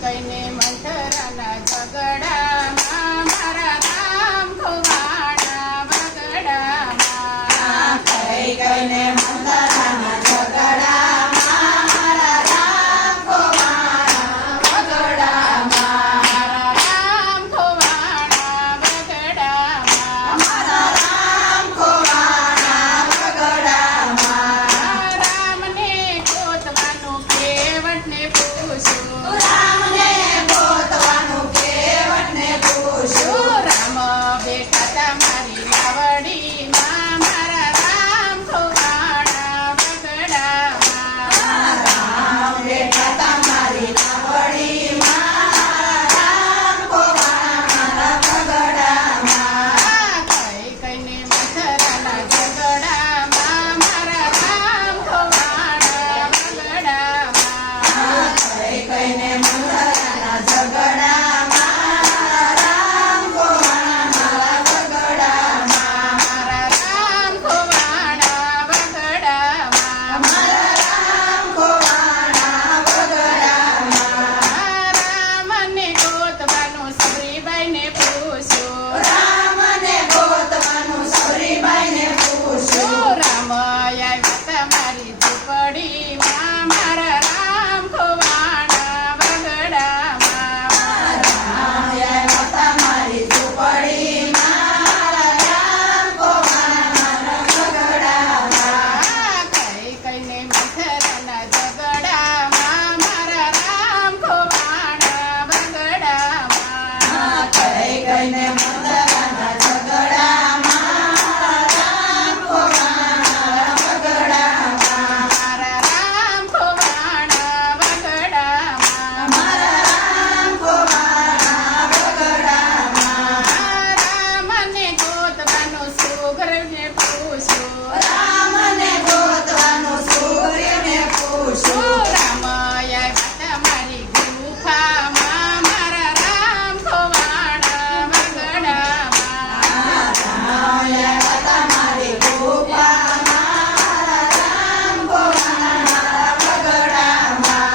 કઈને મંથરાના ઝઘડામાં મારા રામ ખોવાણા બગડામાં કઈને મંથરાના ઝઘડામાં મારા રામ ખોવાણા બગડામાં મારા રામ ખોવાણા બગડામાં મારા રામ ખોવાણા બગડામાં રામને ગોતવાનું કેવટને પૂછ્યું રામને ગોતવાનું કેવટને પૂછ્યું રામ બેઠા તા મારી લાવડીમાં મારા રામ ખોવાણા બગડામાં રામ બેઠા તમારી લાવડીમાં રામ ખોવાણા બગડામાં કઈને મંથરાના ઝઘડામાં મારા રામ ખોવાણા બગડામાં કઈને મંથરાના ઝઘડામાં રામ ખોવાણા બગડામાં મારા રામ ખોવાણા બગડામાં મારા રામ ખોવાણા બગડામાં રામને ગોતવાનું સબરીબાઈને પૂછ્યું રામને ગોતવાનું સબરીબાઈને પૂછ્યું રામ આવ્યા તમારી ઝૂંપડીમાં મારા રામ ખોવાણા બગડામાં રામ તમારી ઝૂંપડીમાં મારા રામ ખોવાણા બગડામાં કઈને મંથરાના ઝઘડામાં મારા રામ ખોવાણા બગડામાં કઈને મંથરાના ઝઘડામાં રામ ખોવાણા બગડામાં મારા રામ ખોવાણા બગડામાં મારા રામ ખોવાણા બગડામાં રામને ગોતવાનું સુગ્રીવને પૂછ્યું રામને ગોતવાનું સૂર્યને પૂછ્યું રામ આવ્યા તમારી ગુફામાં મારા રામ ખોવાણા બગડામાં તમારી ગોપામાં રામ ખોવાણા બગડામાં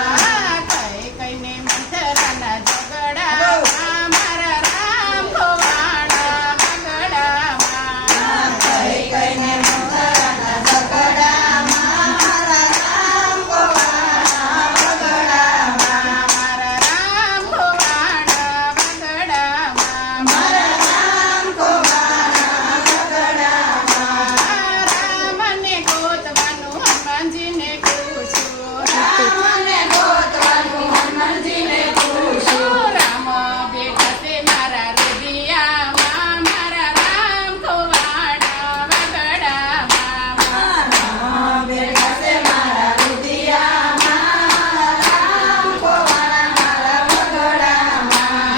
કઈને મંથરાના ઝઘડામાં મારા રામ ખોવાણા બગડામાં કઈને મંથરાના ઝઘડામાં મારા રામ ખોવાણા બગડામાં મારા રામ ખોવાણા બગડામાં મારા રામ ખોવાણા બગડામાં રામને ગોતવાનું હનુમાનજીને પૂછ્યું રામને ગોતવાનું હનુમાનજીને પૂછ્યું રામ બેઠા તે મારા હૃદયામાં મારા રામ ખોવાણા બગડામાં રામ બેઠા છે મારા હૃદયમાં રામ ખોવાણા બગડામાં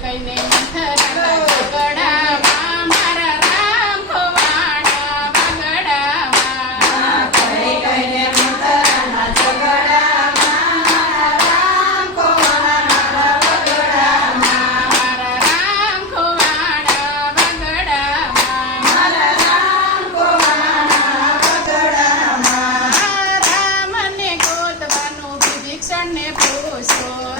કઈને મંથરાના ઝઘડામાં મારા રામ ખોવાણા બગડામાં કઈને મંથરાના ઝઘડામાં રામ ખોવાણા બગડામાં મારા રામ ખોવાણા બગડામાં મારા રામ ખોવાણા બગડામાં રામને ગોતવાનું વિભીષણને પૂછ્યું